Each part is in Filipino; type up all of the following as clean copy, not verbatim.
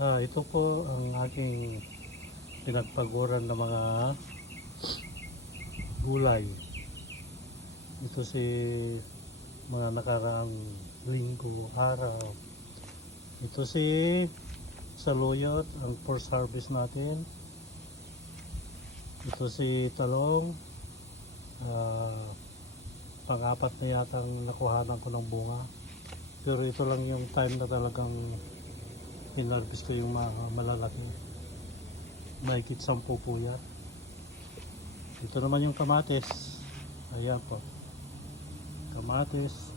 Ito po ang aking pinagpaguran ng mga gulay. Ito si mga nakaraang linggo, araw. Ito si saluyot, ang first harvest natin. Ito si talong, pang-apat na yatang nakuhanan ko ng bunga. Pero ito lang yung time na talagang hinarvest ko yung mga malalaki. Mahigit 10 po yan. Ito naman yung kamatis. Ayan po. Kamatis.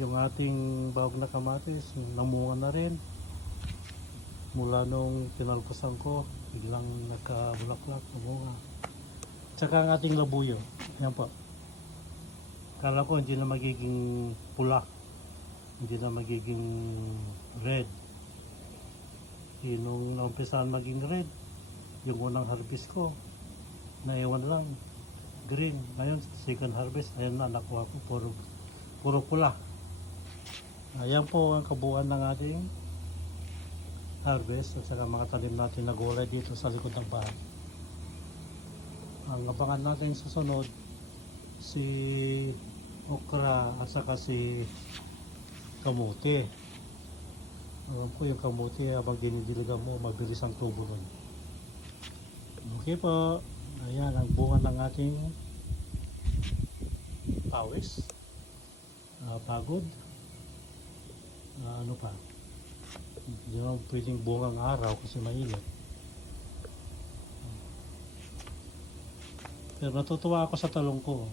Yung ating bawag na kamatis, namunga na rin. Mula nung kinalpasan ko, biglang nagkabulaklak, namunga. Tsaka ang ating labuyo. Ayan po. Kala ko hindi na magiging pula. Hindi na magiging red. Nung naumpisahan maging red, yung unang harvest ko, naiwan lang green. Ngayon second harvest, ayun na, nakuha ko puro pula. Ayan po ang kabuuan ng ating harvest at saka mga talim natin na gulay dito sa likod ng bahay. Ang abangan natin sa sunod, si okra at saka si kamuti. Alam ko yung kamuti, habang dinidiligan mo, mabilis ang tubo nun. Okay po. Ayan ang bunga ng ating pawis. Pagod. Ano pa? Hindi naman pwedeng bungang araw kasi mainit. Pero natutuwa ako sa talong ko.